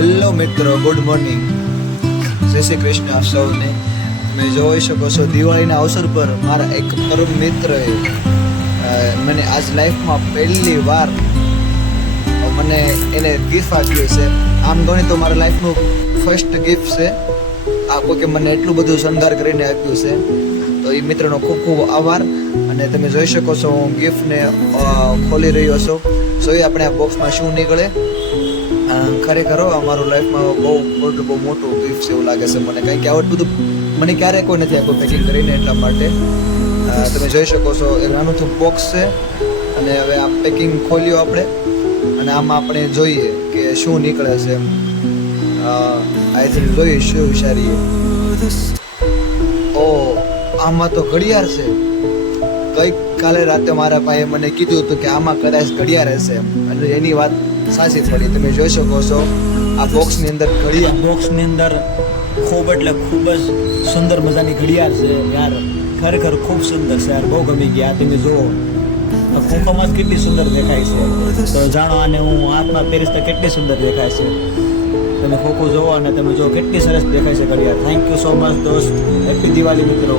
Hello મિત્રો, good morning, જય શ્રી કૃષ્ણ આપ સૌને. તમે જોઈ શકો છો દિવાળીના અવસર પર મારા એક પરમ મિત્રએ મને આજ લાઈફમાં પહેલી વાર મને એને ગિફ્ટ આપ્યું છે. આમ ગણી તો મારા લાઈફનું ફર્સ્ટ ગિફ્ટ છે આ, કોઈ મને એટલું બધું શણગાર કરીને આપ્યું છે. તો એ મિત્રનો ખૂબ ખૂબ આભાર. અને તમે જોઈ શકો છો હું ગિફ્ટને ખોલી રહ્યો છું. જોઈએ આપણે આ બોક્સમાં શું નીકળે. ખરેખર અમારું લાઈફમાં બહુ મોટું ગિફ્ટ છે એવું લાગે છે મને. કંઈ કે આવું બધું મને ક્યારેય કોઈ નથી આપ્યું પેકિંગ કરીને, એટલા માટે તમે જોઈ શકો છો એક નાનું બોક્સ છે. અને હવે આ પેકિંગ ખોલ્યું આપણે, અને આમાં આપણે જોઈએ કે શું નીકળે છે. આઈથી જોઈએ શું વિચારીએ. ઓ, આમાં તો ઘડિયાળ છે. ગઈકાલે રાતે મારા ભાઈએ મને કીધું હતું કે આમાં કદાચ ઘડિયાળ હશે એમ, અને એની વાત સાચી પડી. તમે જોઈ શકો છો આ બોક્સની અંદર ઘડિયાળ, બોક્સની અંદર ખૂબ એટલે ખૂબ જ સુંદર મજાની ઘડિયાળ છે યાર. ખરેખર ખૂબ સુંદર છે યાર, બહુ ગમી ગયા. તમે જુઓ ખોખામાં જ કેટલી સુંદર દેખાય છે. તો જાણો, આને હું હાથમાં પહેરીશ તો કેટલી સુંદર દેખાય છે. તમે ખોખું જુઓ અને તમે જુઓ કેટલી સરસ દેખાય છે ઘડિયાળ. થેન્ક યુ સો મચ દોસ્ત. હેપી દિવાળી મિત્રો.